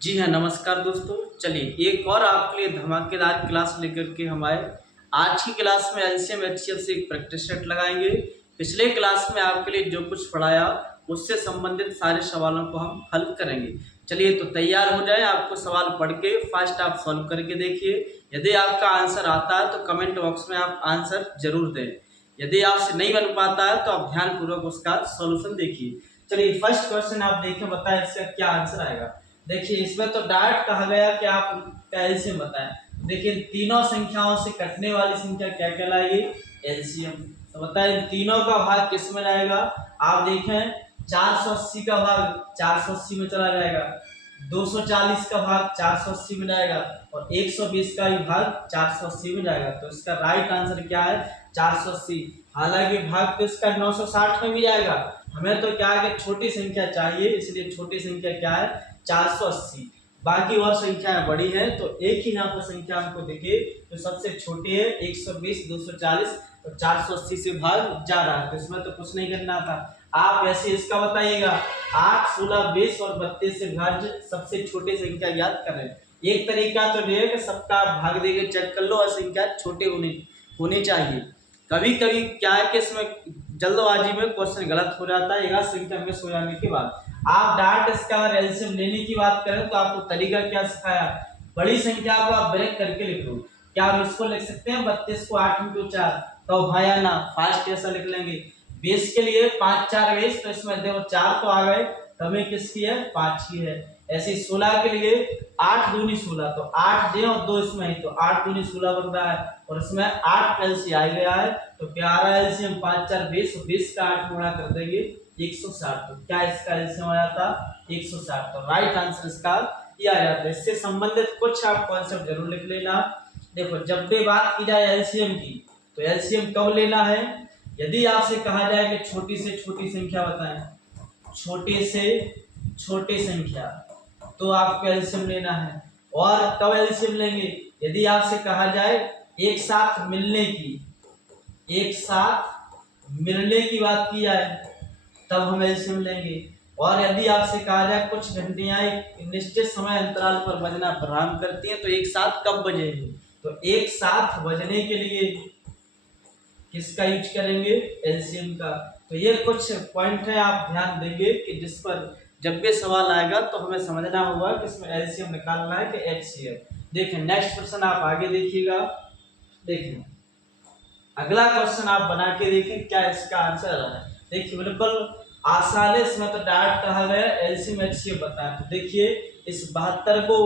जी हाँ, नमस्कार दोस्तों। चलिए एक और आपके लिए धमाकेदार क्लास लेकर के हम आए। आज की क्लास में एलसीएम एचसीएफ से एक प्रैक्टिस सेट लगाएंगे। पिछले क्लास में आपके लिए जो कुछ पढ़ाया उससे संबंधित सारे सवालों को हम हल करेंगे। चलिए तो तैयार हो जाए। आपको सवाल पढ़ के फर्स्ट आप सॉल्व करके देखिए। यदि आपका आंसर आता है तो कमेंट बॉक्स में आप आंसर जरूर दें। यदि आपसे नहीं बन पाता है तो आप ध्यानपूर्वक उसका सॉल्यूशन देखिए। चलिए फर्स्ट क्वेश्चन आप देखें, बताएं इसका क्या आंसर आएगा। देखिए इसमें तो डायरेक्ट कहा गया कि आप एलसीएम बताएं। देखिए तीनों संख्याओं से कटने वाली संख्या क्या कहलाएगी? एलसीएम। तो बताएं तीनों का भाग किस में जाएगा? आप देखें 480 का भाग 480 में चला जाएगा, 240 का भाग 480 में जाएगा और 120 का भी भाग 480 में जाएगा। तो इसका राइट आंसर क्या है? 480। हालांकि भाग तो इसका 960 में भी जाएगा। हमें तो क्या है कि छोटी संख्या चाहिए, इसलिए छोटी संख्या क्या है? 480। बाकी और संख्याएं बड़ी है तो एक ही यहाँ पर संख्या हमको दिखे जो सबसे छोटी है 120, 240 और 480 से भाग जा रहा है। तो इसमें तो कुछ नहीं करना था। आप ऐसे इसका बताइएगा 8, 16, 20 और 32 से भाज्य सबसे छोटी संख्या याद करें। एक तरीका तो ये है कि सबका भाग देके चेक कर लो और संख्या छोटे होनी चाहिए। कभी कभी क्या है कि इसमें जल्दबाजी में क्वेश्चन गलत हो जाता है एक संख्या मिस हो जाने के बाद। आप डायरेक्ट इसका एलसीएम लेने की बात करें तो आपको तरीका क्या सिखाया? बड़ी संख्या को आप ब्रेक करके लिख लो। क्या हम इसको लिख सकते हैं 32 को 8 इंटू 4? तो भाई ना फास्ट ऐसा लिख लेंगे। 20 के लिए 5 4 20, तो इसमें देखो 4 तो आ गए, कमी किसकी है? 5 की है। ऐसे 16 के लिए 8 दूनी 16, तो 8 दे और 2 इसमें है, तो 8 दूनी 16 बन रहा है और इसमें 8 एलसीएम आ गया है। तो क्या आ रहा है एलसीएम? 5 4 20, 20 का 8 गुणा कर देंगे 160। तो क्या इसका एलसीएम आ जाता? 160। तो राइट आंसर इसका ये आ जाता है। इससे संबंधित कुछ आप कॉन्सेप्ट जरूर लिख लेना। देखो जब भी बात की जाए एलसीएम की तो एलसीएम कब लेना है? यदि आपसे कहा जाए कि छोटी से छोटी संख्या बताएं, छोटी से छोटी संख्या, तो आपको एलसीएम लेना है। और कब एलसीएम लेंगे? यदि आपसे कहा जाए एक साथ मिलने की बात की जाए तब हम एलसीएम लेंगे। और यदि आपसे कहा जाए कुछ घंटियां एक निश्चित समय अंतराल पर बजना प्रारंभ करती हैं तो एक साथ कब बजेंगे? तो एक साथ बजने के लिए किसका यूज करेंगे? एलसीएम का। तो ये कुछ पॉइंट है आप ध्यान देंगे कि जिस पर जब भी सवाल आएगा तो हमें समझना होगा कि इसमें एलसीएम निकालना है कि एचसीएफ। देखिए नेक्स्ट क्वेश्चन आप आगे देखिएगा। देखिए अगला क्वेश्चन आप बना के देखिए क्या इसका आंसर है। देखिए बिल्कुल आसान है, इसमें तो डायरेक्ट कहा गया एलसीएम एचसीएफ बताया। तो देखिए इस 72 को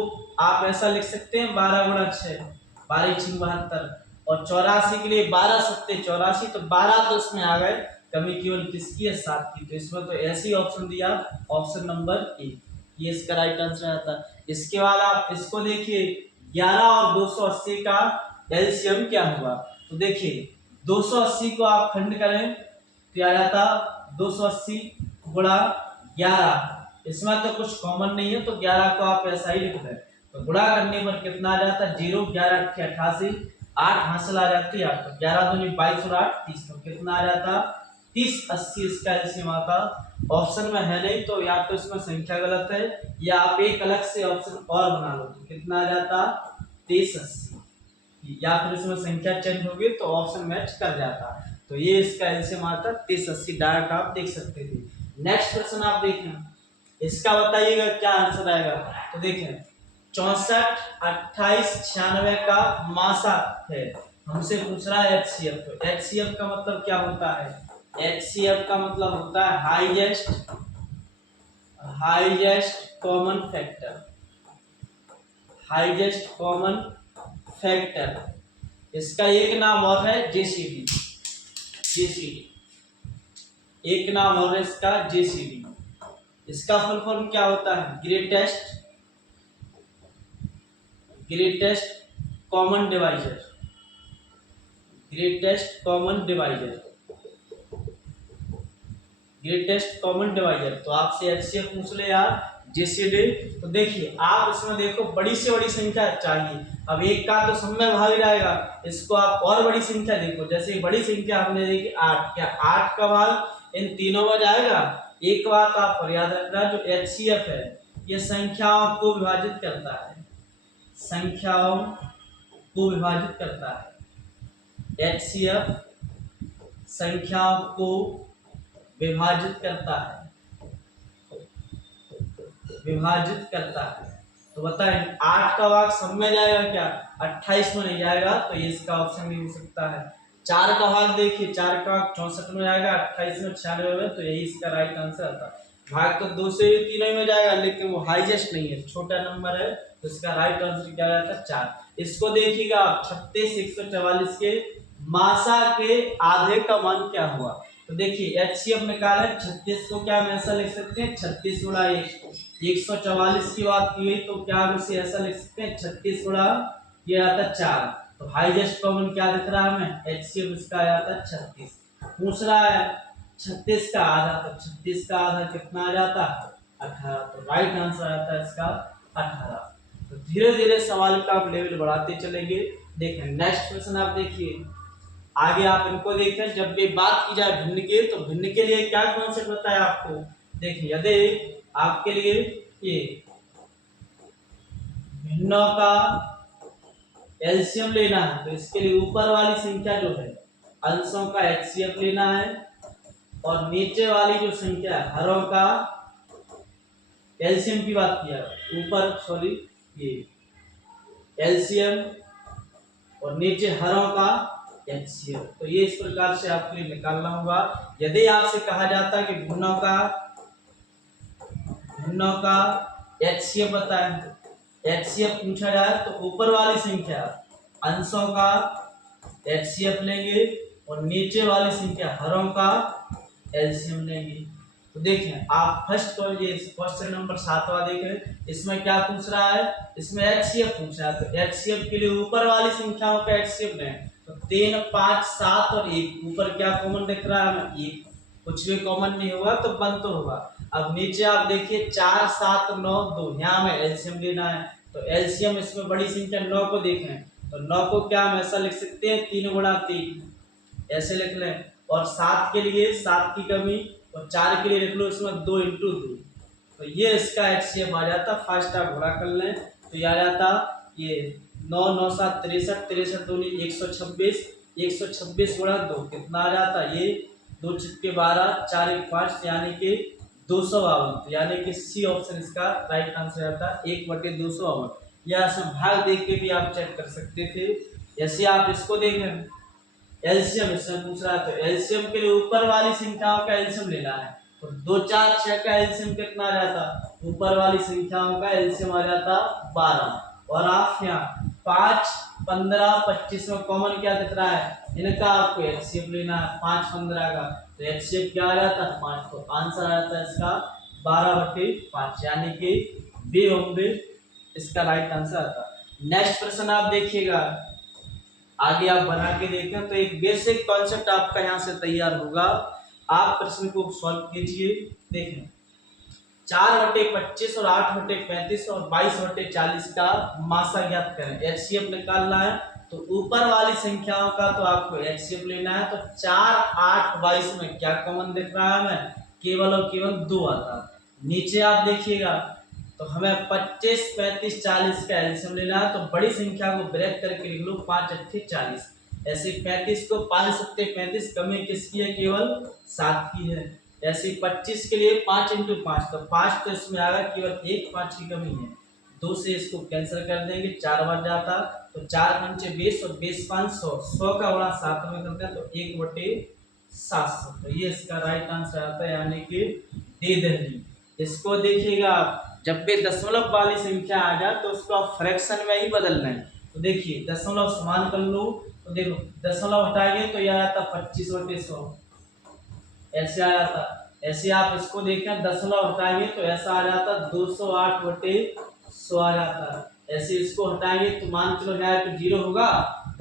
आप ऐसा लिख सकते हैं 12 गुणा 6, 12 6 72 और 84 के लिए 12 7 84, तो 12 तो इसमें आ गए, कमी केवल किसकी है? 7 की। तो इसमें तो ऐसे ही ऑप्शन दिया, ऑप्शन नंबर ए, ये इसका राइट आंसर आता है। इसके बाद आप इसको देखिए 11 और 280 का एलसीएम क्या होगा? तो देखिए 280 को आप खंड करें तो आ जाता 280 गुणा 11। इसमें तो कुछ कॉमन नहीं है तो 11 को आप ऐसा ही लिख दें। तो गुणा करने पर कितना आ जाता? 0 11 88, 8 हासिल आ जाती है 8, तो 11 दूनी 22 और 8 30, तो कितना आ जाता? 30 80 इसका एलसीएम आता। ऑप्शन में है नहीं तो या तो इसमें संख्या गलत है या आप एक अलग से ऑप्शन और बना लो। तो कितना आ जाता? 30 80, या फिर इसमें संख्या चेंज होगी तो ऑप्शन मैच कर जाता। तो ये इसका एलसीएम आता 30 80, डायरेक्ट आप देख सकते थे। नेक्स्ट क्वेश्चन आप देखें, इसका बताइएगा क्या आंसर आएगा। तो देखें 64 28 96 का मासा है, हमसे पूछ रहा है एचसीएफ। तो एचसीएफ का मतलब क्या होता है? एचसीएफ का मतलब होता है highest common factor. Highest common factor इसका एक नाम और है जेसीडी। एक नाम और है इसका जेसीडी। इसका फुल फॉर्म क्या होता है? Greatest common divisor. Greatest common divisor. तो आपसे एचसीएफ पूछ ले यार जेसीडी। तो देखिए आप इसमें देखो बड़ी से बड़ी संख्या चाहिए। अब एक का तो सब में भाग जाएगा, इसको आप और बड़ी संख्या देखो। जैसे बड़ी संख्या हमने देखी 8, क्या 8 का भाग इन तीनों में जाएगा? एक बात आप याद रखना, जो एचसीएफ है ये संख्याओं को विभाजित करता है, संख्याओं को विभाजित करता है। HCF संख्याओं को विभाजित करता है, विभाजित करता है। तो बताएं 8 का भाग सब में जाएगा क्या? 28 में नहीं जाएगा, तो ये इसका ऑप्शन नहीं हो सकता है। 4 का भाग देखिए, 4 का भाग 64 में जाएगा, 28 में 96 में, तो यही इसका राइट आंसर आता है। भाग तो 2 से 3 में जाएगा, लेकिन वो हाईएस्ट नहीं है, छोटा नंबर है, तो इसका राइट आंसर क्या रहता है? 4। इसको देखिएगा आप, 36 144 के मासा के आधे का मान क्या हुआ? तो देखिए HCF निकाले, 36 को क्या हम ऐसा लिख सकते हैं? 36 गुणा 144 की बात की गई, तो क्या हम इसे ऐसा लिख सकते हैं? 36 गुणा ये आता है 4। तो हाईएस्ट कॉमन क्या दिख रहा है हमें? HCF इसका आता है 36। पूछ रहा है 36 का आधा, तो 36 का आधा कितना आ जाता है? 18। तो राइट आंसर आता है इसका 18। तो धीरे धीरे सवाल का आप लेवल बढ़ाते चलेंगे। देखें नेक्स्ट क्वेश्चन आप देखिए, आगे आप इनको देखें। जब भी बात की जाए भिन्न की, तो भिन्न के लिए क्या कॉन्सेप्ट बताया आपको? देखिए यदि आपके लिए ये भिन्नों का एलसीएम लेना है, तो इसके लिए ऊपर वाली संख्या जो है अंशों का HCF लेना है, और नीचे वाली जो संख्या है हरों का एलसीएम की बात किया, ऊपर सॉरी ये एलसीएम और नीचे हरों का HCF। तो ये इस प्रकार से आपके लिए निकालना होगा। यदि आपसे कहा जाता है कि भिन्नों का HCF बताएं, HCF पूछा जाए, तो ऊपर वाली संख्या अंशों का HCF लेंगे और नीचे वाली संख्या हरों का एलसीएम लेंगे। तो देखें आप फर्स्ट को ये क्वेश्चन नंबर 7वां देख रहे हैं, इसमें क्या पूछ रहा है? इसमें HCF पूछ रहा है। तो HCF के लिए ऊपर वाली संख्याओं का HCF लें, तो 3 5 7 और 1, ऊपर क्या कॉमन दिख रहा है? 1। कुछ भी कॉमन नहीं होगा तो बंद तो होगा। अब नीचे आप देखिए 4 7 9 2, यहाँ हमें एलसीएम लेना है, तो एलसीएम इसमें बड़ी संख्या 9 को देखें, तो 9 को क्या हम ऐसा लिख सकते हैं? 3 गुणा 3 ऐसे लिख लें। और 7 के लिए 7 की कमी, और 4 के लिए लिख लो इसमें 2 × 2, तो ये इसका HCF आ जाता। फर्स्ट आप गुणा कर लें, तो ये आ जाता ये 9 9 7 63 63 दूनी 126, 126 गुणा 2 कितना आ जाता? ये 2 छक्के 12 4 1 5, यानी कि 252। तो यानी कि सी ऑप्शन इसका राइट आंसर आता है 1/252। या भाग देख के भी आप चेक कर सकते थे। जैसे आप इसको देखें एलसीएम इसमें पूछ रहा है, तो एलसीएम के लिए ऊपर वाली संख्याओं का एलसीएम लेना है, तो 2 4 6 का एलसीएम कितना आ जाता? ऊपर वाली संख्याओं का एलसीएम आ जाता 12। और आप यहाँ 5 15 25 में कॉमन क्या दिख रहा है? इनका आपको HCF लेना है 5 15 का, तो HCF क्या आ जाता है? 5। तो आंसर आ जाता है इसका 12/5, यानी कि बी होंगे इसका राइट आंसर आता। नेक्स्ट प्रश्न आप देखिएगा, आगे आप बना के देखें, तो एक बेसिक कॉन्सेप्ट आपका यहाँ से तैयार होगा। आप प्रश्न को सॉल्व कीजिए। देखें 4/25 और 8/35 और 22/40 का मासा ज्ञात करें। HCF निकालना है, तो ऊपर वाली संख्याओं का तो आपको HCF लेना है। तो 4 8 22 में क्या कॉमन दिख रहा है हमें? केवल और केवल 2 आता। नीचे आप देखिएगा, तो हमें 25 35 40 का एलसीएम लेना है, तो बड़ी संख्या को ब्रेक करके लिख लो 5 8 40। ऐसे 35 को 5 7 35, कमी किसकी है? केवल 7 की है। ऐसे 25 के लिए 5 × 5, तो 5 तो इसमें आएगा, केवल 1 5 की कमी है। 2 से इसको कैंसिल कर देंगे, 4 बार जाता, तो 4 पंचे 20 और 20 5 100, 100 का गुणा 7 में करते हैं, तो 1/700। तो ये इसका राइट आंसर आता है, यानी कि डी दहली। इसको देखिएगा आप, जब भी दशमलव वाली संख्या आ जाए तो उसको आप फ्रैक्शन में ही बदलना है। तो देखिए दशमलव समान कर लो, तो देखो दशमलव हटाएंगे तो यह आता 25/100 ऐसे आ जाता। ऐसे आप इसको देखें, दशमलव हटाएंगे तो ऐसा आ जाता 208/100 आ जाता। ऐसे इसको हटाएंगे तो मान चलो यहाँ पे 0 होगा,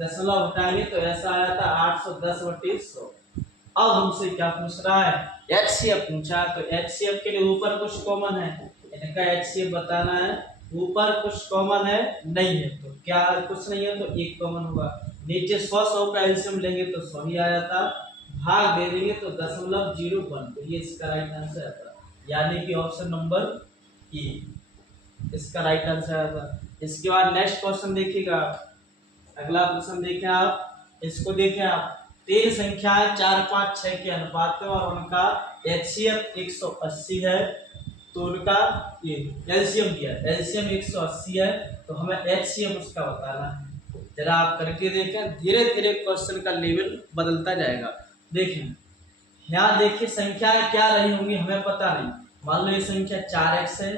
दशमलव हटाएंगे तो ऐसा आ जाता 810/100। अब हमसे क्या पूछ रहा है? HCF पूछा, तो HCF के लिए ऊपर कुछ कॉमन है, इनका HCF बताना है। ऊपर कुछ कॉमन है नहीं है, तो क्या कुछ नहीं है तो 1 कॉमन होगा। नीचे 100 का एलसीएम लेंगे तो 100 ही आ जाता, भाग दे देंगे तो 0.01, तो ये इसका राइट आंसर आता, यानी कि ऑप्शन नंबर E। इसका राइट आंसर आया था। इसके बाद नेक्स्ट क्वेश्चन देखिएगा, अगला प्रश्न देखें आप, इसको देखें आप, तीन संख्याएं 4, 5, 6 के अनुपात में और उनका एचसीएफ 180 है, तो उनका ये एलसीएम दिया, एलसीएम 180 है, तो हमें एचसीएम उसका बताना है। जरा आप करके देखें, धीरे धीरे क्वेश्चन का लेवल बदलता जाएगा। देखें यहाँ देखिए संख्याएं क्या रही होंगी हमें पता नहीं। मान लो ये संख्या 4x है,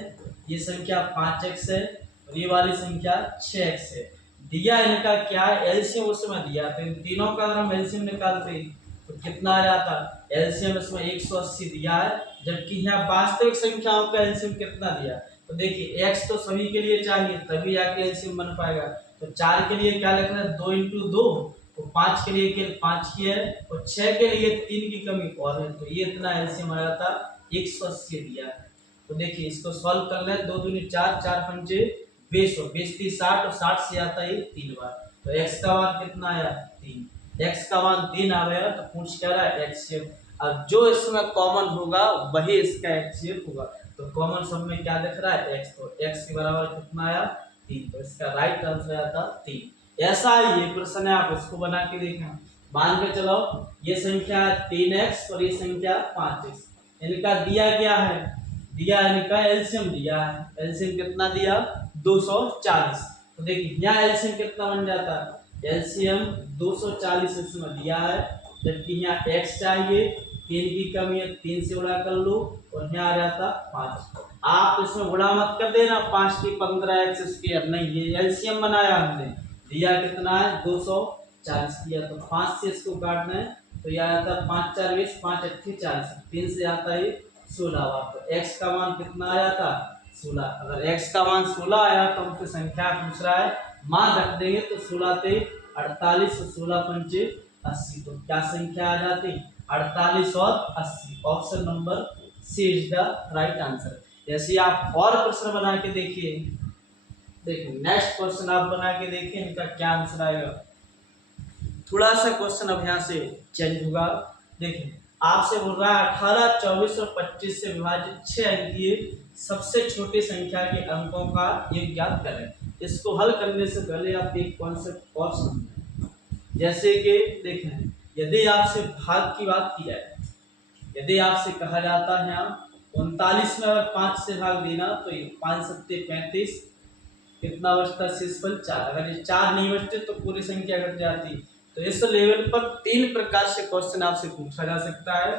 ये संख्या 5x है और ये वाली संख्या 6x है। दिया इनका क्या है, एलसीएम उसमें दिया, तो इन तीनों का अगर हम एलसीएम निकालते हैं तो कितना आ जाता, एलसीएम इसमें 180 दिया है, जबकि यहाँ वास्तविक संख्याओं का एलसीएम कितना दिया। तो देखिए x तो सभी के लिए चाहिए तभी जाके एलसीएम बन पाएगा। तो 4 के लिए क्या लिखना है, 2 × 2, तो 5 के लिए 5 की है और 6 के लिए 3 की कमी और है, तो ये इतना एलसीएम आ जाता 180 दिया है। तो देखिए इसको सॉल्व कर ले, 2 दूनी 4, 4 पंचे 20, 20 30 60 और 60 से आता है 3 बार, तो x का मान कितना आया 3, x का मान 3 आ गया। तो पूछ क्या रहा है एचसीएफ, अब जो इसमें कॉमन होगा वही इसका एचसीएफ होगा। तो कॉमन सब में क्या दिख रहा है x, तो x के बराबर कितना आया 3, तो इसका राइट आंसर आया था 3। ऐसा ही ये प्रश्न है, आप इसको बना के देखें। मान के चलो ये संख्या 3x और ये संख्या 5x, इनका दिया क्या है, दिया इनका एलसीएम दिया है, एलसीएम कितना दिया 240। तो देखिए यहाँ एलसीएम कितना बन जाता है, एलसीएम 240 इसमें दिया है, जबकि यहाँ x चाहिए, 3 की कमी है, 3 से गुणा कर लो और यहाँ आ जाता 5। आप इसमें गुणा मत कर देना, 5 की 15x², नहीं, ये एलसीएम बनाया हमने, दिया कितना है 240 दिया, तो 5 से इसको काटना है, तो यह आता है 5 4 20, 5 8 40, 3 से आता है 16 बार। तो x का मान कितना आया था 16। अगर x का मान 16 आया तो हमसे संख्या पूछ रहा है, मान रख देंगे तो 16 × 48 और 16 पंचे 80, तो क्या संख्या आ जाती 48 और 80। Option number C is the right answer. जैसे आप और प्रश्न बना के देखिए, देखिए नेक्स्ट क्वेश्चन आप बना के देखिए, इनका क्या आंसर आएगा। थोड़ा सा क्वेश्चन अब यहाँ से चेंज होगा। देखिए आपसे बोल रहा है 18, 24 और 25 से विभाजित 6 अंकीय सबसे छोटी संख्या के अंकों का योग ज्ञात करें। इसको हल करने से पहले आप एक कॉन्सेप्ट और समझें। जैसे कि देखें, यदि आपसे भाग की बात की जाए, यदि आपसे कहा जाता है यहाँ 39 में अगर 5 से भाग देना तो ये 5 7 35, कितना बचता शेषफल 4। अगर ये 4 नहीं बचते तो पूरी संख्या घट जाती। तो इस लेवल पर 3 प्रकार से क्वेश्चन आपसे पूछा जा सकता है।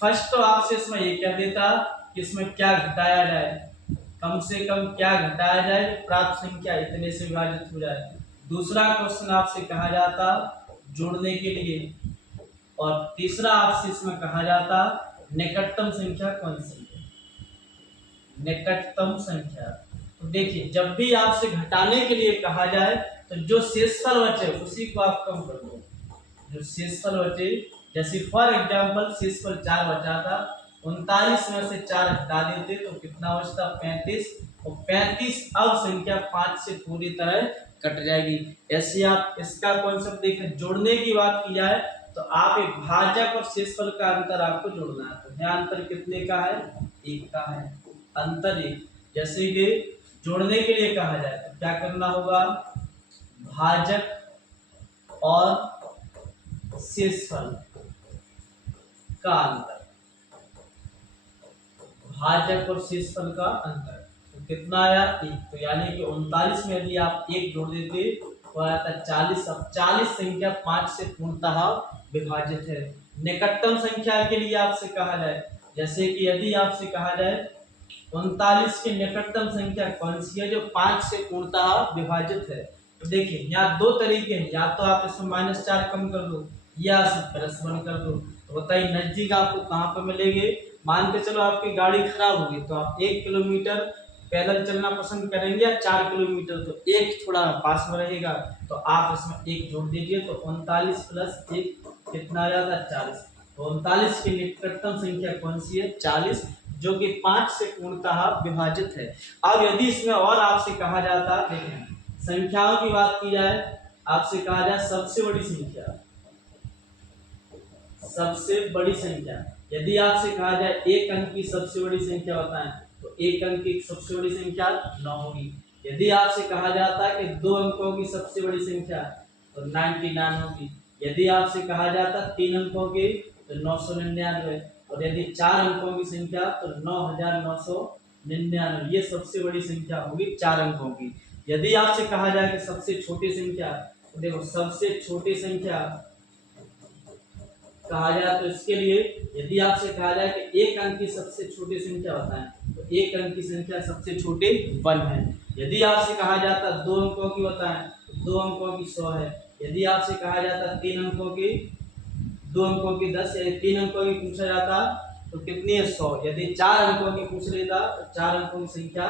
फर्स्ट तो आपसे इसमें ये कह देता कि इसमें क्या घटाया जाए, कम से कम क्या घटाया जाए प्राप्त संख्या इतने से विभाजित हो जाए। दूसरा क्वेश्चन आपसे कहा जाता जोड़ने के लिए, और तीसरा आपसे इसमें कहा जाता निकटतम संख्या कौन सी है, निकटतम संख्या। तो देखिए जब भी आपसे घटाने के लिए कहा जाए तो जो शेषफल बचे उसी को आप कम कर दो, जो शेषफल बचे, जैसे फॉर एग्जांपल शेषफल 4 बचा था, 39 में से 4 हटा देते तो कितना बचता 35, और 35 अब संख्या 5 से पूरी तरह कट जाएगी। ऐसे आप इसका कॉन्सेप्ट देखें, जोड़ने की बात की जाए तो आप एक भाजक और शेषफल का अंतर आपको जोड़ना है, तो यहाँ अंतर कितने का है 1 का है, अंतर 1। जैसे कि जोड़ने के लिए कहा जाए तो क्या करना होगा, भाजक और शेषफल का अंतर, भाजक और शेषफल का अंतर, तो कितना आया 1। तो यानी कि 39 में यदि आप 1 जोड़ देते तो आया था 40। अब 40 संख्या 5 से पूर्णतः विभाजित है। निकटतम संख्या के लिए आपसे कहा जाए, जैसे कि यदि आपसे कहा जाए 39 की निकटतम संख्या कौन सी है जो 5 से पूर्णतः विभाजित है, तो देखिए यहाँ 2 तरीके हैं, या तो आप इसमें -4 कम कर दो या +1 कर दो। तो बताइए नजदीक आपको कहाँ पर मिलेंगे। मान के चलो आपकी गाड़ी खराब होगी तो आप 1 किलोमीटर पैदल चलना पसंद करेंगे या 4 किलोमीटर, तो एक थोड़ा पास में रहेगा, तो आप इसमें 1 जोड़ दीजिए, तो 39 + 1 कितना आ जाता है 40। तो 39 की निकटतम संख्या कौन सी है 40, जो कि 5 से पूर्णतः विभाजित है। अब यदि इसमें और आपसे कहा जाता, देखें संख्याओं की बात की जाए, आपसे कहा जाए सबसे बड़ी संख्या, सबसे बड़ी संख्या, यदि आपसे कहा जाए एक अंक की सबसे बड़ी संख्या बताएं तो एक अंक की सबसे बड़ी संख्या 9 होगी। यदि आपसे कहा जाता है कि 2 अंकों की सबसे बड़ी संख्या तो 99 होगी। यदि आपसे कहा जाता 3 अंकों की तो 999, और यदि 4 अंकों की संख्या तो 9999, ये सबसे बड़ी संख्या होगी 4 अंकों की। यदि आपसे कहा जाए कि सबसे छोटी संख्या, तो देखो सबसे छोटी संख्या कहा जाए तो इसके लिए यदि आपसे कहा जाए कि एक अंक की सबसे छोटी संख्या बताएं, तो एक अंक की संख्या सबसे छोटी 1 है। यदि आपसे कहा जाता 2 अंकों की बताएं, तो 2 अंकों की 100 है। यदि आपसे कहा जाता 3 अंकों की, 2 अंकों की 10, यदि 3 अंकों की पूछा जाता तो कितनी है 100। यदि 4 अंकों की पूछ लेता तो 4 अंकों की संख्या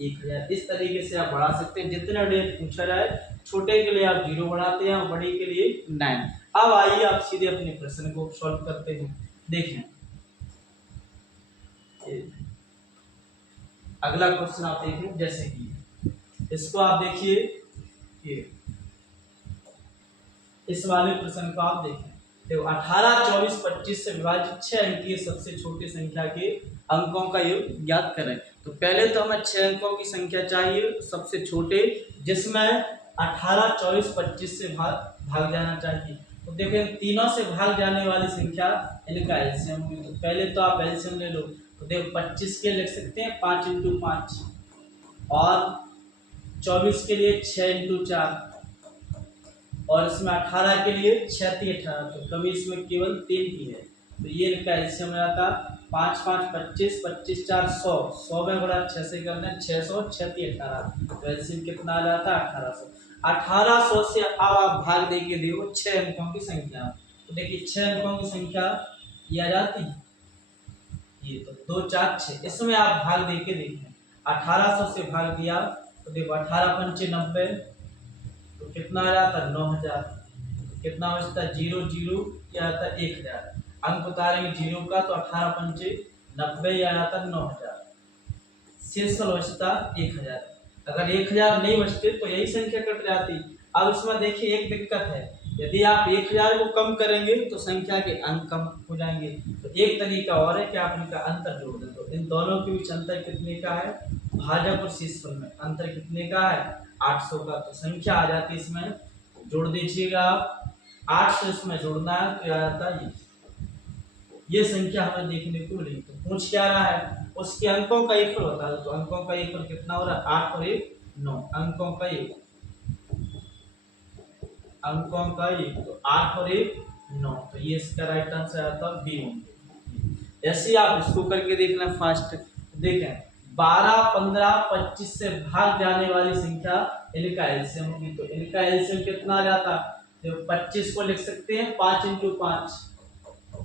1000। इस तरीके से आप बढ़ा सकते हैं, जितना डेट पूछा जाए। छोटे के लिए आप 0 बढ़ाते हैं और बड़ी के लिए 9। अब आइए आप सीधे अपने प्रश्न को सॉल्व करते हैं। देखें अगला क्वेश्चन आप देखें, जैसे कि इसको आप देखिए, ये इस वाले प्रश्न को आप देखें। देखो 18, 24, 25 से विभाजित 6 अंकीय सबसे छोटी संख्या के अंकों का योग ज्ञात करें। तो पहले तो हमें 6 अंकों की संख्या चाहिए सबसे छोटे, जिसमें 18, 24, 25 से भाग जाना चाहिए। तो देखें तीनों से भाग जाने वाली संख्या इनका एलसीएम होगी। तो पहले तो आप एलसीएम ले लो। तो देखो 25 के लिख सकते हैं 5 × 5, और 24 के लिए 6 × 4, और इसमें 18 के लिए 6 × 18, तो कमी इसमें केवल 3 की है। तो ये इनका एलसीएम में आता 5 × 5 = 25, 25 × 4 = 100, 100 में गुणा 6 से करना है 600, 6 × 18, तो एलसीएम कितना आ जाता है 1800। 1800 से अब आप भाग दे के देखो 6 अंकों की संख्या। तो देखिए 6 अंकों की संख्या ये आ जाती है, ये तो 2 4 6, इसमें आप भाग दे के देखें। 1800 से भाग दिया तो देखो 18 × 5 = 90, तो कितना आ जाता है 9000। तो कितना बचता है 0 0, क्या आता है 1000। अंक उतारेंगे 0 का तो 18 × 5 = 90, आ जाता है 9000। शेष बचता 1000। अगर 1000 नहीं बचते तो यही संख्या कट जाती। अब इसमें देखिए एक दिक्कत है, यदि आप 1000 को कम करेंगे तो संख्या के अंक कम हो जाएंगे। तो एक तरीका और है कि आप इनका अंतर जोड़ दें। तो इन दोनों के बीच अंतर कितने का है, भाजक और शेषफल में अंतर कितने का है 800 का। तो संख्या आ जाती है, इसमें जोड़ दीजिएगा आप 800, इसमें जोड़ना है तो आ जाता है ये संख्या हमें देखने को मिली। तो पूछ क्या रहा है, उसके अंकों का योग बता दो। तो अंकों का योग कितना हो रहा है 8 और 1 9, अंकों का योग, अंकों का योग तो 8 और 1 9, तो ये इसका राइट आंसर आता है बी होंगे। ऐसे ही आप इसको करके देखना फास्ट। देखें 12, 15, 25 से भाग जाने वाली संख्या इनका एलसीएम होगी। तो इनका एलसीएम कितना आ जाता, तो 25 को लिख सकते हैं 5 × 5,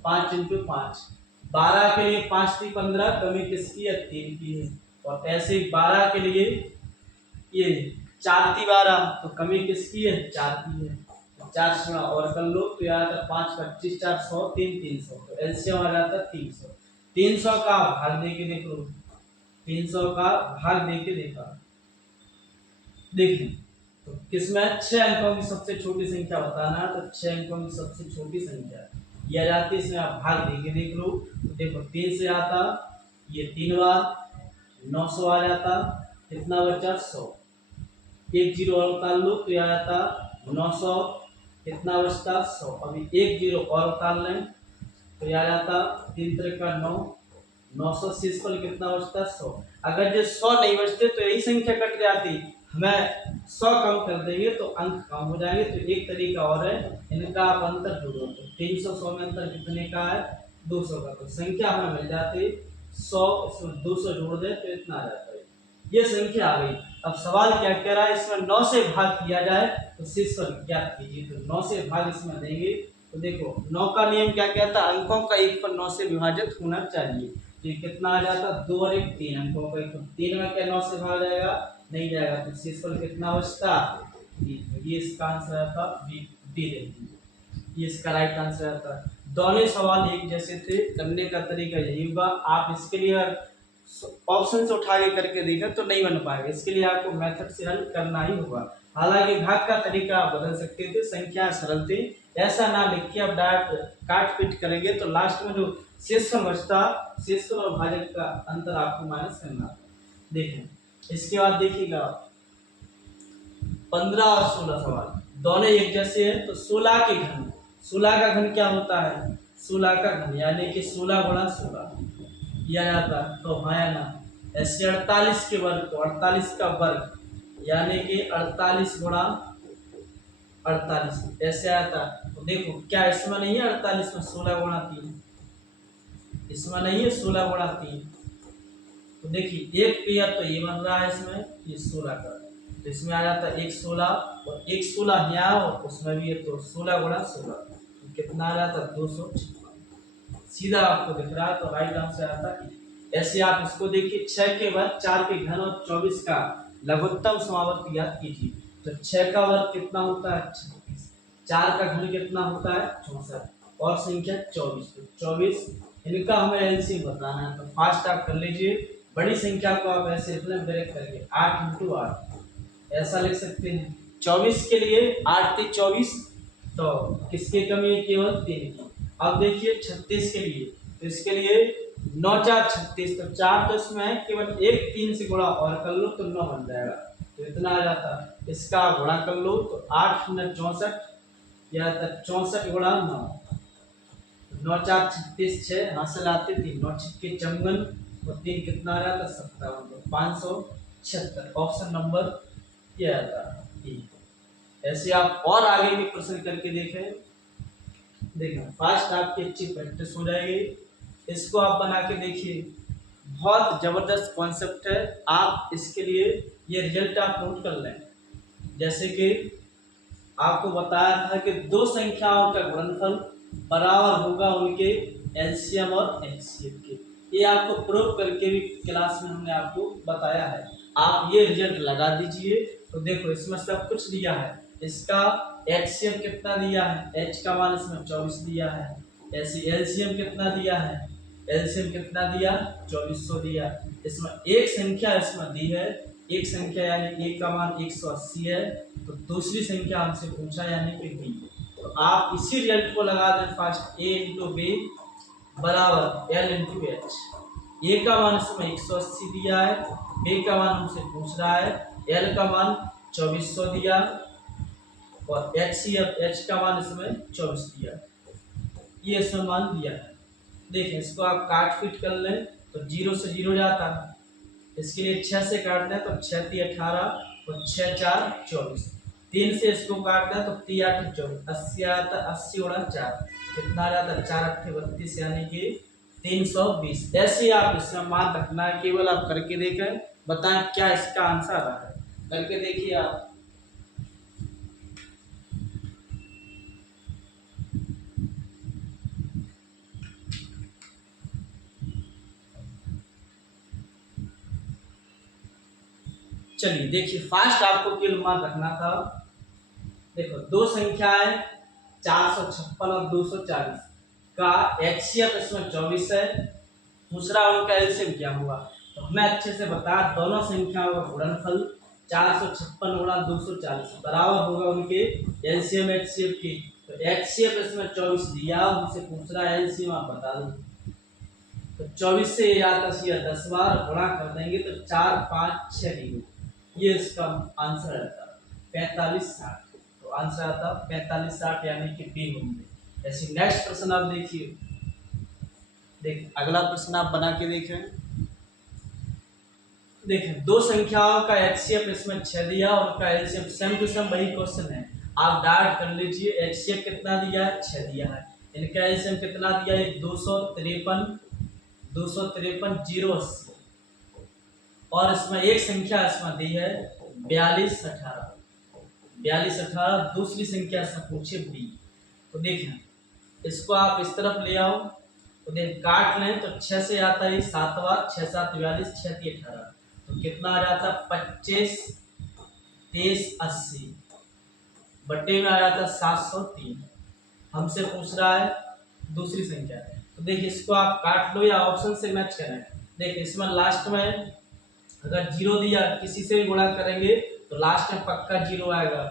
5 × 5। 12 के लिए 5 × 15, कमी किसकी है 3 की है। और ऐसे 12 के लिए ये 4 × 12, तो कमी किसकी है 4 की है। 4 से और कर लो तो यहाँ आता 5 × 25 = 4 100, 3 300, तो एलसीएम आ जाता 300। 300 का भाग दे के देखो, 300 का भाग दे के देखा, देखिए तो किसमें 6 अंकों की सबसे छोटी संख्या बताना है। तो 6 अंकों की सबसे छोटी संख्या ये आ जाती है, इसमें आप भाग दे के देख लो। तो देखो 3 से आता ये 3 बार 900 आ जाता, कितना बचा 100, 1 0 और उतार लो तो आ जाता 900, कितना बचता 100। अभी 1 0 और उतार लें तो आ जाता 3 × 9, 900, शेषफल कितना बचता 100। अगर जो 100 नहीं बचते तो यही संख्या कट जाती, हमें 100 कम कर देंगे तो अंक कम हो जाएंगे। तो एक तरीका और है, इनका आप अंतर जोड़ो। तो 300 100 में अंतर कितने का है 200 का। तो संख्या हमें मिल जाती 100, इसमें 200 जोड़ दे तो इतना आ जाता है, ये संख्या आ गई। अब सवाल क्या कह रहा है, इसमें 9 से भाग किया जाए तो शेषफल ज्ञात कीजिए। तो 9 से भाग इसमें देंगे तो देखो 9 का नियम क्या कहता है, अंकों का एक पर 9 से विभाजित होना चाहिए। तो ये कितना आ जाता 2 और 1 3, अंकों का एक 3 में क्या 9 से भाग जाएगा नहीं जाएगा, तो शेषफल कितना बचता ये इसका आंसर आता बी डी, ये इसका राइट आंसर आता है। दोनों सवाल एक जैसे थे, करने का तरीका यही होगा। आप इसके लिए ऑप्शन से उठा के करके देखें तो नहीं बन पाएगा, इसके लिए आपको मेथड से हल करना ही होगा। हालांकि भाग का तरीका आप बदल सकते थे, संख्या सरल थे ऐसा ना लिख के अब डायरेक्ट काट पीट करेंगे तो लास्ट में जो शेषफल बचता, शेषफल और भाजक का अंतर आपको माइनस करना है। देखें इसके बाद देखिएगा 15 और 16 सवाल दोनों एक जैसे हैं। तो 16 के घन, 16 का घन क्या होता है, 16 का घन यानी कि 16 गुणा 16 किया जाता है। तो हाँ या ना, ऐसे 48 के वर्ग तो 48 का वर्ग यानी कि 48 गुणा 48 ऐसे आता। तो देखो क्या इसमें नहीं है 48 में 16 गुणा 3, इसमें नहीं है 16 गुणा 3। तो देखिए एक पेयर तो ये बन रहा है इसमें, ये 16 का, तो इसमें आ जाता है एक 16 और एक 16 यहाँ और उसमें भी है, तो 16 गुणा 16 तो कितना आ जाता है 256। सीधा आपको दिख रहा है, तो राइट आंसर आता है। ऐसे आप इसको देखिए 6 के वर्ग 4 के घन और 24 का लघुत्तम समावर्त ज्ञात कीजिए। तो 6 का वर्ग कितना होता है 36, 4 का घन कितना होता है 64 और संख्या 24, तो 24 इनका हमें एलसीएम बताना है। तो फास्ट आप कर लीजिए, बड़ी संख्या को आप ऐसे ब्रेक करके 8 इंटू 8 ऐसा लिख सकते हैं। 24 के लिए 8 से 24, तो किसकी कमी है केवल 3 की। अब देखिए 36 के लिए, तो इसके लिए 9 4 36, तो 4 तो इसमें है, केवल एक 3 से गुणा और कर लो तो 9 बन जाएगा, तो इतना आ जाता। इसका गुणा कर लो तो 8 9 64 या 64 गुणा 9, 9 4 36 6 हासिल आते 3 9 छक्के 54 और 3 कितना आ जाता 57, तो 576 ऑप्शन नंबर क्या आता है। ऐसे आप और आगे भी प्रश्न करके देखें, देखना फास्ट आपकी अच्छी प्रैक्टिस हो जाएगी। इसको आप बना के देखिए, बहुत जबरदस्त कॉन्सेप्ट है। आप इसके लिए ये रिजल्ट आप नोट कर लें। जैसे कि आपको बताया था कि दो संख्याओं का गुणनफल बराबर होगा उनके एलसीएम और एचसीएफ के, ये आपको प्रूव करके भी क्लास में हमने आपको बताया है। आप ये रिजल्ट लगा दीजिए। तो देखो इसमें सब कुछ दिया है, इसका एचसीएफ कितना दिया है, एच का मान इसमें 24 दिया है, ऐसे एलसीएम कितना दिया है, एलसीएम कितना दिया 2400 दिया। इसमें एक संख्या इसमें दी है, एक संख्या यानी ए का मान 180 है, तो दूसरी संख्या हमसे पूछा यानी कि बी। तो आप इसी रिजल्ट को लगा दें फास्ट, ए इंटू बी बराबर एल इंटू एच। ए का मान इसमें 180 दिया है, बी का मान हमसे पूछ रहा है, एल का मान 2400 दिया और एच का मान इसमें 24 दिया, ये इसमें मान दिया है। देखिए इसको आप काट पीट कर लें तो 0 से 0 जाता है, इसके लिए 6 से काटना है तो 6 3 18 और 6 4 24, 3 से इसको काटना है तो 3 8 24, 80 आता, 80 गुणा 4 कितना आ जाता है 4 8 32 यानी कि 320। ऐसे ही आप इसमें मान रखना है, केवल आप करके देखें, बताएं क्या इसका आंसर आ रहा है, करके देखिए आप। चलिए देखिए फास्ट आपको केवल मान रखना था। देखो दो संख्याएं 456 और 240 का एचसीएफ इसमें 24 है, दूसरा उनका एलसीएम क्या हुआ, तो हमें अच्छे से बता दोनों संख्याओं का गुणनफल 456 गुणा 240 बराबर होगा उनके एलसीएम एचसीएफ की। तो एचसीएफ इसमें 24 दिया, उनसे पूछ रहा है एलसीएम आप बता दो। तो 24 से आता सीधा 10 बार गुणा कर देंगे तो 4 5 6 डिग्री, ये इसका आंसर आता 45 60। तो आंसर आता 45 60 यानी कि बी होंगे। ऐसे नेक्स्ट प्रश्न आप देखिए, देख अगला प्रश्न आप बना के देखें। देखें दो संख्याओं का एचसीएफ इसमें 6 दिया और उनका एलसीएम सेम टू सेम वही क्वेश्चन है, आप डायरेक्ट कर लीजिए। एचसीएफ कितना दिया है 6 दिया है, इनका एलसीएम कितना दिया है 253 080 और इसमें एक संख्या इसमें दी है 42 18, दूसरी संख्या से पूछे बी। तो देखें इसको आप इस तरफ ले आओ, तो देख काट लें तो 6 से आता है 7 बार, 6 7 42 6 3 18, तो कितना आ जाता 25 23 80 बट्टे में आ जाता 703। हमसे पूछ रहा है दूसरी संख्या, तो देखिए इसको आप काट लो या ऑप्शन से मैच करें। देखिए इसमें लास्ट में अगर 0 दिया, किसी से भी गुणा करेंगे तो लास्ट में पक्का 0 आएगा।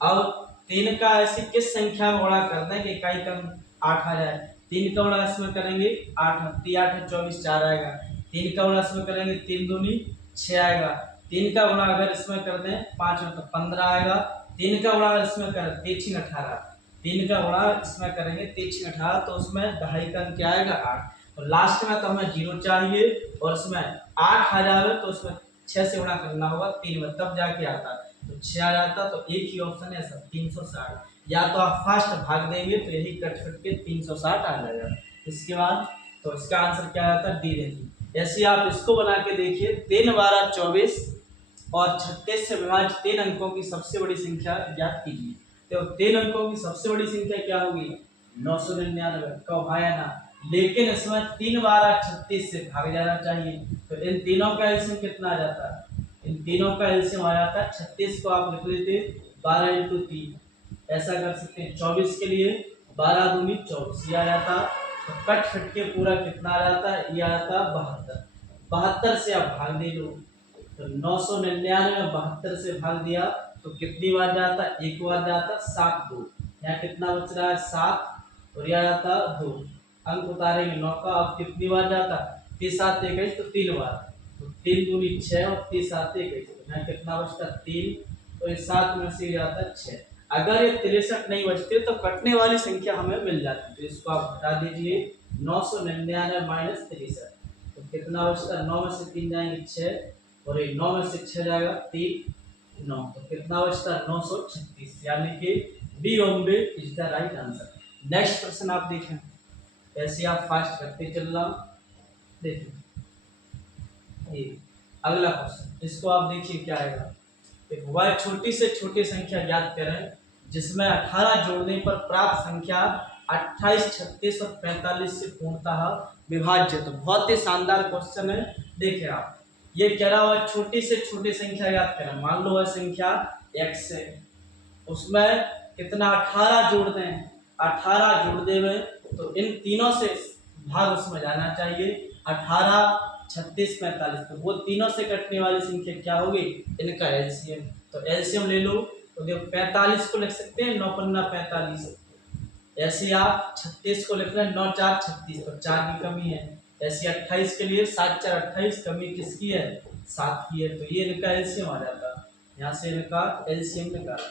अब 3 का ऐसी किस संख्या में गुणा कर दें कि इकाई क्रम 8 आ जाए। 3 का गुणा इसमें करेंगे 8, 8 है 24, 4 आएगा। 3 का गुणा इसमें करेंगे 3 दूनी 6 आएगा। 3 का गुणा अगर इसमें कर दें 5 में तो 15 आएगा। 3 का गुणा अगर इसमें करें 3 18, 3 का गुणा इसमें करेंगे 3 18 तो उसमें दहाई का अंक क्या आएगा 8। तो लास्ट में तो हमें 0 चाहिए और इसमें 8 आ जाए तो उसमें 6 से गुणा करना होगा 3 में, तब जाके आता। तो 6 आ जाता, तो एक ही ऑप्शन है सब 360। या तो आप फास्ट भाग देंगे तो यही कट के 360 आ जाएगा। इसके बाद तो इसका आंसर क्या आता है डी देखिए। ऐसे आप इसको बना के देखिए 3 12 24 और 36 से विभाजित 3 अंकों की सबसे बड़ी संख्या ज्ञात कीजिए। तो 3 अंकों की सबसे बड़ी संख्या क्या होगी 999। कहो हाँ या ना, लेकिन इसमें 3 12 36 से भाग जाना चाहिए। तो इन तीनों का एलसीएम कितना आ जाता है, इन तीनों का एलसीएम आ जाता है 36 को आप लिख लेते 12 इंटू 3, ऐसा कर सकते हैं। 24 के लिए 12 दूनी 24 ये आ जाता। तो कट फट के पूरा कितना आ जाता है, ये आ जाता 72। 72 से आप भाग दे लो तो 999 में 72 से भाग दिया तो कितनी बार जाता, एक बार जाता 7 2। यहाँ कितना बच रहा है 7 और यह जाता 2। अंक उतारेंगे 9 का, अब कितनी बार जाता 3 7 21 तो 3 बार, तो 3 दूनी 6 और 3 7 21, यहाँ कितना बचता 3, तो ये 7 में से जाता 6। अगर ये 63 नहीं बचते तो कटने वाली संख्या हमें मिल जाती, तो इसको आप हटा दीजिए 999 माइनस 63, तो कितना बचता 9 में से 3 जाएंगे 6 और ये 9 में से 6 जाएगा 3 9, तो कितना बचता 936, यानी कि B Bombay is the right answer. Next प्रश्न आप देखें, ऐसे आप फास्ट करते चल रहा देखिए। ये अगला क्वेश्चन, इसको आप देखिए क्या आएगा। देखो वह छोटी से छोटी संख्या ज्ञात करें जिसमें 18 जोड़ने पर प्राप्त संख्या 28 36 और 45 से पूर्णतः विभाज्य। तो बहुत ही शानदार क्वेश्चन है। देखिए आप ये कह रहा हुआ छोटी से छोटी संख्या ज्ञात करें। मान लो वह संख्या x है, उसमें कितना 18 जोड़ दें, 18 जोड़ देवे तो इन तीनों से भाग उसमें जाना चाहिए 18 36 45, तो वो तीनों से कटने वाली संख्या क्या होगी इनका एलसीएम। तो एलसीएम ले लो तो देखो 45 को लिख सकते हैं 9 पन्ना 45, ऐसे आप 36 को लिख रहे हैं 9 4 36, तो 4 की कमी है। ऐसे 28 के लिए 7 4 28, कमी किसकी है 7 की है, तो ये इनका एलसीएम आ जाता। यहाँ से इनका एलसीएम निकाला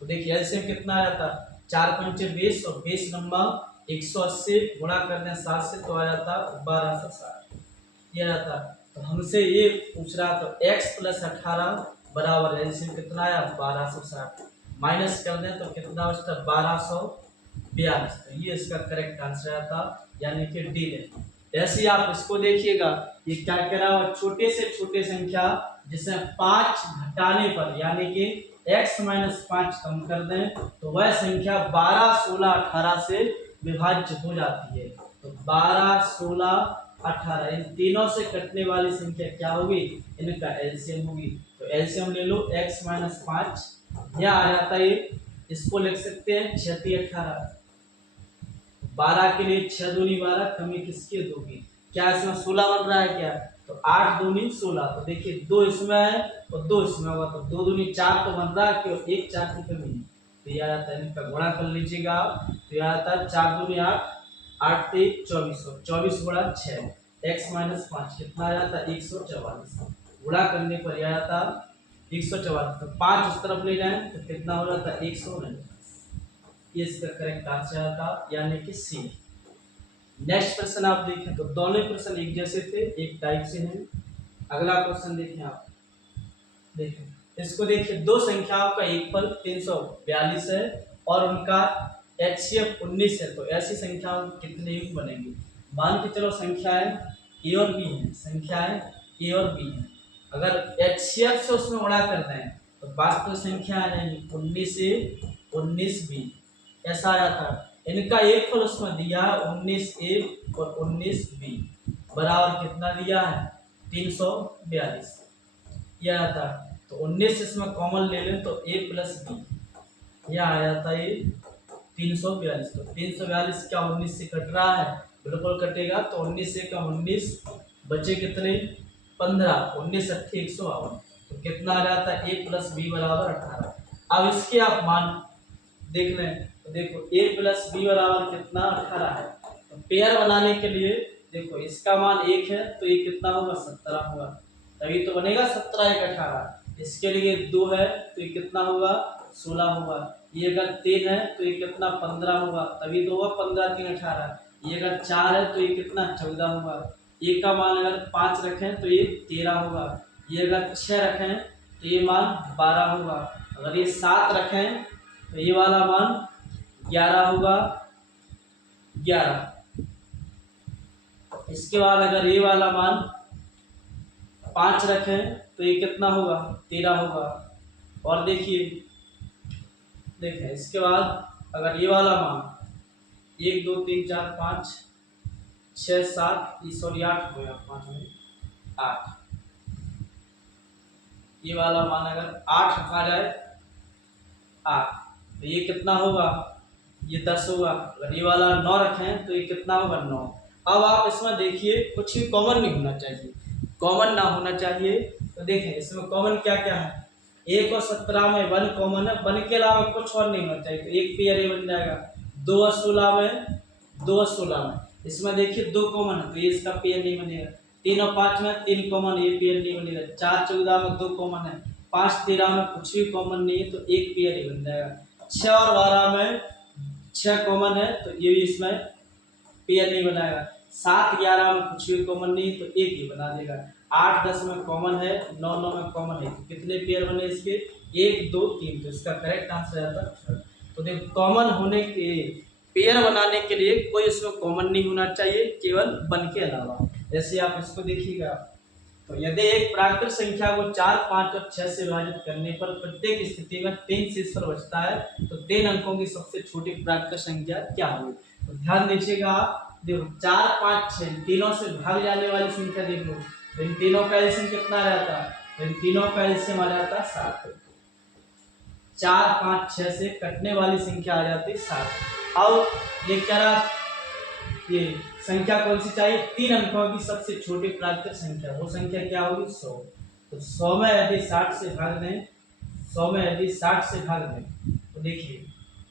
तो देखिए एलसीएम कितना आ जाता 4 पंचे 20 और 20 नंबर 180 गुणा कर दें 7 से तो आ जाता 1260 ये आता। तो हमसे ये पूछ रहा तो x प्लस 18 बराबर एलसीएम कितना आया 1260, माइनस कर दें तो कितना बचता 1242, तो ये इसका करेक्ट आंसर आता, यानी कि डी है। ऐसे ही आप इसको देखिएगा, ये क्या कह रहा है छोटे से छोटे संख्या जिसमें 5 घटाने पर यानी कि x माइनस 5 कम कर दें तो वह संख्या 12 16 18 से विभाज्य हो जाती है। तो 12 16 18 इन तीनों से कटने वाली संख्या क्या होगी इनका एलसीएम होगी। तो एलसीएम ले लो x माइनस 5 यह आ जाता है, इसको लिख सकते हैं 6 18, 12 के लिए 6 दूनी 12, कमी किसकी 2 की, क्या इसमें 16 बन रहा है क्या, तो 8 दूनी 16, तो देखिए 2 इसमें है और 2 इसमें होगा तो 2 दूनी 4 तो बन रहा है कि 1 4 की कमी है। तो यह आता है इनका गुणा कर लीजिएगा आप, तो यह आता है 4 दूनी 8 8 3 24 और 24 गुणा 6 x माइनस 5 कितना आ जाता है 144, गुणा करने पर यह आता 144, तो 5 उस तरफ ले जाएं तो कितना हो जाता है 149, ये इसका करेक्ट आंसर आता यानी कि सी। नेक्स्ट प्रश्न आप देखें तो दोनों प्रश्न एक जैसे थे, एक टाइप से हैं। अगला क्वेश्चन देखें आप, देखें इसको देखिए दो संख्याओं का एकफल 342 है और उनका एचसीएफ 19 है, तो ऐसी संख्याओं कितने युग बनेंगे। मान के चलो संख्याएं ए और बी है, संख्याएं ए और बी है, अगर एचसीएफ से उसमें गुणा कर दें तो वास्तविक संख्या आ जाएगी 19 ए 19 बी, ऐसा आ जाता है। इनका एक फल उसमें दिया है 19 ए और 19 बी बराबर कितना दिया है 342, यह आता है। तो 19 इसमें कॉमन ले लें तो ए प्लस बी, यह आ जाता है 342, तो 342 क्या 19 से कट रहा है, बिल्कुल कटेगा। तो 19 से कम 19 बचे कितने 15, 19 अट्ठे 152, तो कितना आ जाता है ए प्लस बी बराबर 18। अब इसके आप मान देख लें तो देखो a प्लस बी बराबर कितना 18 है। तो पेयर बनाने के लिए देखो इसका मान 1 है तो ये कितना होगा 17 होगा, तभी तो बनेगा 17 1 18। इसके लिए 2 है तो ये कितना होगा 16 होगा। ये अगर 3 है तो ये कितना 15 होगा, तभी तो होगा 15 3 18। ये अगर 4 है तो ये कितना 14 होगा। ये का मान अगर 5 रखें तो ये 13 होगा। ये अगर 6 रखें तो ये मान 12 होगा। अगर ये 7 रखें तो ये वाला मान 11 होगा 11। इसके बाद अगर ये वाला मान 5 रखें तो ये कितना होगा 13 होगा। और देखिए देखें इसके बाद अगर ये वाला मान 1 2 3 4 5 6 7 सॉरी 8 हो गया 5 में 8, ये वाला मान अगर 8 रखा जाए 8 तो ये कितना होगा ये 10 होगा। अगर ये वाला 9 रखें तो ये कितना होगा 9। अब आप इसमें देखिए कुछ भी कॉमन नहीं होना चाहिए, कॉमन ना होना चाहिए। तो देखें इसमें कॉमन क्या क्या है, 1 और 17 में 1 कॉमन है, 1 के अलावा कुछ और नहीं होना चाहिए। तो एक पेयर ये बन जाएगा। 2 और 16 में 2 और 16 में इसमें देखिए 2 कॉमन है तो ये इसका पेयर नहीं बनेगा। 3 और 5 में 3 कॉमन, ये पेयर नहीं बनेगा। 4 14 में 2 कॉमन है, 5 13 में कुछ भी कॉमन नहीं है तो एक पेयर ही बन जाएगा। 6 और 12 में 6 कॉमन है तो ये भी इसमें पेयर नहीं बनाएगा। 7 11 में कुछ भी कॉमन नहीं तो एक ही बना देगा। 8 10 में कॉमन है, 9 9 में कॉमन है, तो कितने पेयर बने इसके 1 2 3। तो इसका करेक्ट आंसर आता है। तो देखो कॉमन होने के पेयर बनाने के लिए कोई इसमें कॉमन नहीं होना चाहिए, केवल 1 के अलावा। जैसे आप इसको देखिएगा तो यदि एक प्राकृत संख्या को 4 5 और 6 से विभाजित करने पर प्रत्येक स्थिति में 3 शेषफल बचता है तो 3 अंकों की सबसे छोटी प्राकृत संख्या क्या होगी। तो ध्यान दीजिएगा आप, देखो 4 5 6 तीनों से भाग जाने वाली संख्या देख लो, इन तीनों का एलसीएम कितना आ जाता है, इन तीनों का एलसीएम आ जाता है 7। 4 5 6 से कटने वाली संख्या आ जाती है 7। अब ये क्या रहा, ये संख्या कौन सी चाहिए, 3 अंकों की सबसे छोटी प्राकृत संख्या, वो संख्या क्या होगी 100। तो 100 में यदि 60 से भाग दें, 100 में यदि 60 से भाग दें तो देखिए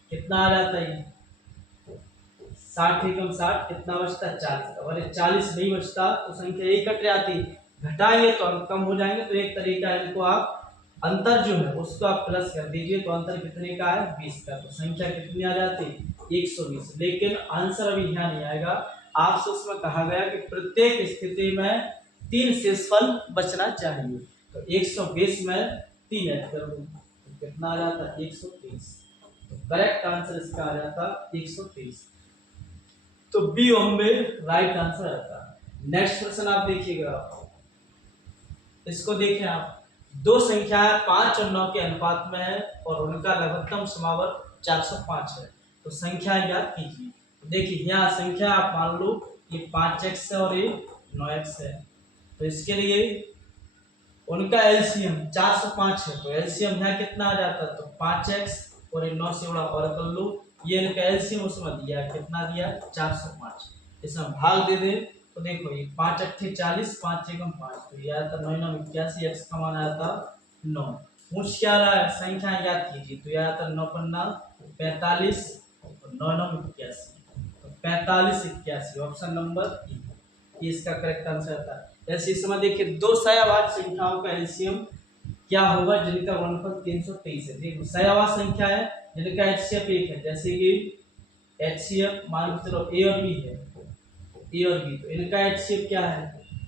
कितना आ जाता है, 60 एकम 60 कितना बचता है 40। अगर ये 40 नहीं बचता तो संख्या यही कट जाती, घटाएंगे तो अंक कम हो जाएंगे। तो एक तरीका है, इनको आप अंतर जो है उसको आप प्लस कर दीजिए तो अंतर कितने का है 20 का। तो संख्या कितनी आ जाती 120। लेकिन आंसर अभी यहाँ नहीं आएगा, आपसे उसमें कहा गया कि प्रत्येक स्थिति में 3 शेषफल बचना चाहिए। तो 120 में 3 ऐड कर दो तो कितना आ जाता है 130। तो करेक्ट आंसर इसका आ जाता 130। तो बी में राइट आंसर आता है। नेक्स्ट प्रश्न आप देखिएगा, इसको देखें आप, दो संख्याएं 5 और 9 के अनुपात में है और उनका लघुत्तम समावर्त 405 है। तो संख्या ज्ञात कीजिए। तो देखिए यहाँ संख्या आप मान लो ये 5x है और ये 9x है। तो इसके लिए उनका एलसीएम 405 है, तो एलसीएम यहाँ कितना आ जाता है, तो 5x और 9 से बड़ा और कर लो। ये इनका एलसीएम उसमें दिया कितना दिया 405, इसमें भाग दे दे तो देखो ये 5 अट्ठे 40 5 एकम 5, तो ये आता 9 9 81, x का मान आता 9। पूछ क्या रहा है, संख्या याद कीजिए। तो यह आता 9 पन्ना 45 और 9 9 81, तो 45 81 ऑप्शन नंबर ई, ये इसका करेक्ट आंसर आता है। ऐसे इसमें देखिए दो सहवाची संख्याओं का एलसीएम क्या होगा जिनका गुणनफल 323 है। देखो सहवाची संख्या है जिनका एचसीएफ 1 है, जैसे कि एचसीएफ मान के चलो ए और बी है, ए और बी, तो इनका एचसीएफ क्या है,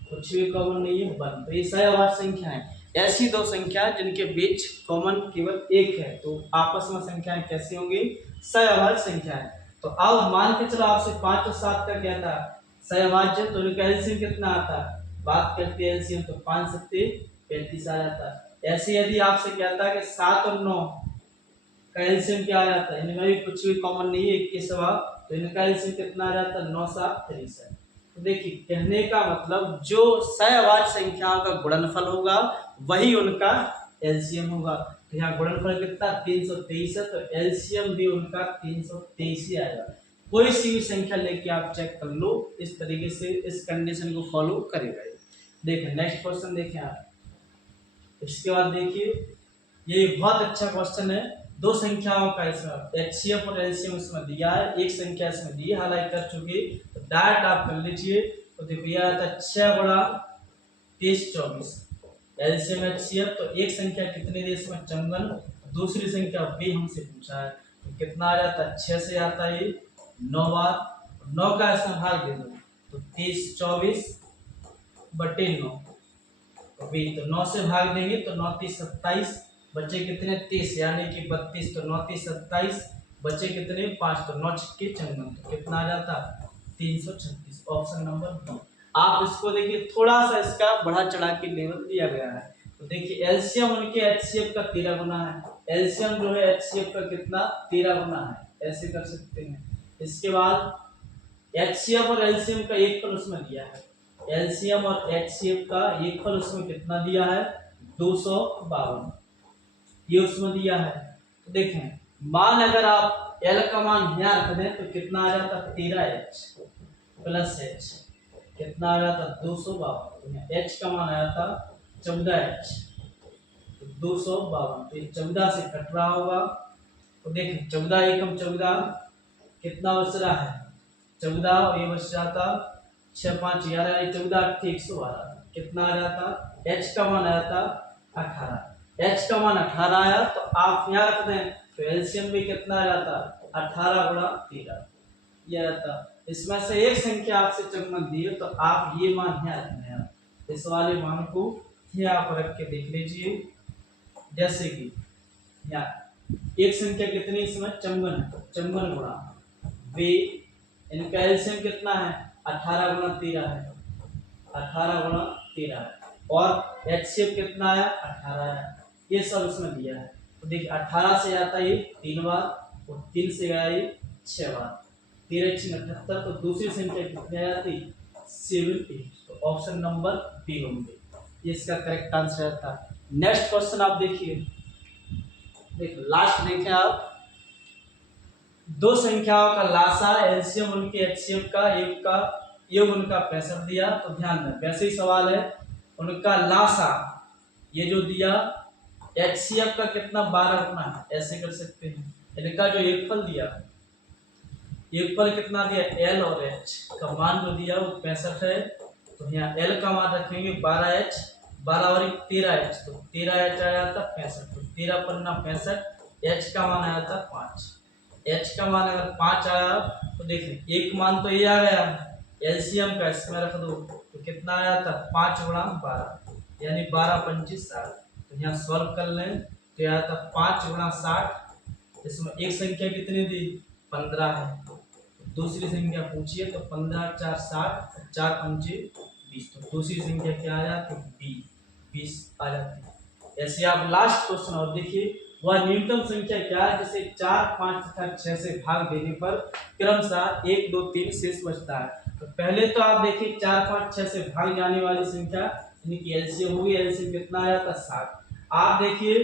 कुछ भी कॉमन नहीं है 1। तो ये सहवाची संख्या है। ऐसी दो संख्या जिनके बीच कॉमन केवल 1 है, तो आपस में संख्याएं कैसी होंगी, सहवाची संख्या है। तो अब मान के चलो आपसे 5 और 7 का क्या था सहवाच्य, तो इनका एलसीएम कितना आता है, बात करते हैं एलसीएम तो 5 7 35 आ जाता है। ऐसे यदि आपसे कहता है कि 7 और 9 का एलसीएम क्या आ जाता है, इनमें भी कुछ भी कॉमन नहीं है 1 के सिवा, तो इनका एलसीएम कितना आ जाता है 9 7 63। तो देखिए कहने का मतलब जो सहवाची संख्याओं का गुणनफल होगा वही उनका एलसीएम होगा। तो यहाँ गुणनफल कितना 323 है, तो एलसीएम भी उनका 323 ही आएगा। कोई सी भी संख्या लेके आप चेक कर लो, इस तरीके से इस कंडीशन को फॉलो करेगा। देखें नेक्स्ट क्वेश्चन देखें आप, इसके बाद देखिए ये बहुत अच्छा क्वेश्चन है, दो संख्याओं का इसमें एचसीएफ और एलसीएम इसमें दिया है, एक संख्या इसमें दी हाईलाइट कर चुकी, तो डायरेक्ट आप कर लीजिए। तो देखिए यह आता है 6 गुणा 23 24 एलसीएम एचसीएफ। तो एक संख्या कितनी दी इसमें चंदन, दूसरी संख्या भी हमसे पूछा है, तो कितना आ जाता है 6 से आता है 9 बार, 9 का इसमें भाग दे दो तो 23 24 बटे 9, अभी तो 9 से भाग देंगे तो 9 3 27, बचे कितने 30 यानी कि 32, तो 9 3 27, बचे कितने 5, तो 9 छक्के चंदन, तो कितना आ जाता 336, ऑप्शन नंबर बी। आप इसको देखिए थोड़ा सा इसका बढ़ा चढ़ा के लेवल दिया गया है। तो देखिए एलसीएम उनके एचसीएफ का 13 गुना है, एलसीएम जो है एचसीएफ का कितना 13 गुना है, ऐसे कर सकते हैं। इसके बाद एचसीएफ और एलसीएम का एक फल उसमें दिया है, एलसीएम और एचसीएफ का एक फल उसमें कितना दिया है 252, ये उसमें दिया है। तो देखें मान अगर आप एल का मान यहाँ रख दें तो कितना आ जाता 13h प्लस h, कितना आ जाता 252, h का मान आया था 14h, तो 252, तो ये 14 से कट रहा होगा। तो देखें 14 एकम 14, कितना बच रहा है 14, और ये बच जाता 6 5 11, 14 112, कितना आ जाता h का मान आया था 18, h का मान 18 आया तो आप यहाँ रख दें तो एलसीएम भी कितना आ जाता 18 गुणा 13, ये आता। इसमें से एक संख्या आपसे चंदन दी है तो आप ये मान यहाँ रखना है, इस वाले मान को यहाँ पर रख के देख लीजिए। जैसे कि यहाँ एक संख्या कितनी इसमें चंदन है, तो चंदन गुणा वे, इनका एलसीएम कितना है 18 गुणा 13 है, 18 गुणा 13 है, और एचसीएफ कितना आया 18 है, ये सब इसमें दिया है। तो देखिए 18 से आता है 3 बार और 3 से गया ये 6 बार, 13 6 78, तो दूसरी संख्या कितनी आ जाती 78, तो ऑप्शन नंबर बी होंगे, ये इसका करेक्ट आंसर रहता है। नेक्स्ट क्वेश्चन आप देखिए, देखिए लास्ट देखें आप, दो संख्याओं का लासा एलसीएम उनके एचसीएफ का एक का योग उनका 65 दिया, तो ध्यान दें वैसे ही सवाल है, उनका लासा ये जो दिया एचसीएफ का कितना 12 गुना है, ऐसे कर सकते हैं। इनका जो एक फल दिया, एक फल कितना दिया एल और एच का मान जो दिया वो 65 है, तो यहाँ एल का मान रखेंगे 12h, 12 और 13h, तो 13h आया था 65, तो 13 पन्ना 65, h का मान आया था 5, h का मान अगर 5 आया तो देखिए एक मान तो ये आ गया एलसीएम का, इसमें रख दो तो कितना आया था 5 गुणा 12 यानी 12 25 60, तो यहाँ सॉल्व कर लें तो यह आता 5 गुणा 60, इसमें एक संख्या कितनी दी 15 है, दूसरी संख्या पूछिए तो 15 4 60, 4 पंचे 20, तो दूसरी संख्या क्या आ जाती 20 आ जाती। ऐसे आप लास्ट क्वेश्चन और देखिए, वह न्यूनतम संख्या क्या है जिसे 4 5 तथा 6 से भाग देने पर क्रमशः 1 2 3 शेष बचता है। तो पहले तो आप देखिए 4 5 6 से भाग जाने वाली संख्या यानी कि एलसीएम होगी, एलसीएम कितना आया था 60। आप देखिए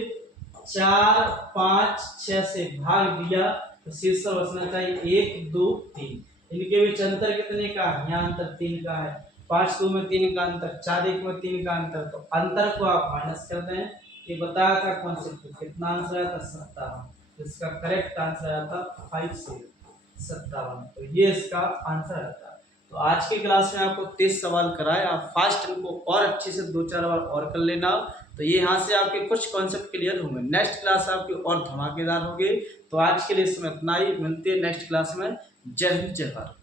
4 5 6 से भाग दिया तो शेष बचना चाहिए 1 2 3, इनके बीच अंतर कितने का है, यहाँ अंतर 3 का है, 5 2 में 3 का अंतर, 4 1 में 3 का अंतर, तो अंतर को आप माइनस कर दें। ये बताया था कॉन्सेप्ट, कितना आंसर आया था 57, इसका करेक्ट आंसर आया था 5 से 57, तो ये इसका आंसर आता है। तो आज की क्लास में आपको 23 सवाल कराए, आप फास्ट इनको और अच्छे से 2 4 बार और कर लेना, तो ये यहाँ से आपके कुछ कॉन्सेप्ट क्लियर होंगे। नेक्स्ट क्लास आपकी और धमाकेदार होगी। तो आज के लिए इसमें इतना ही, मिलते हैं नेक्स्ट क्लास में। जय हिंद जय भारत।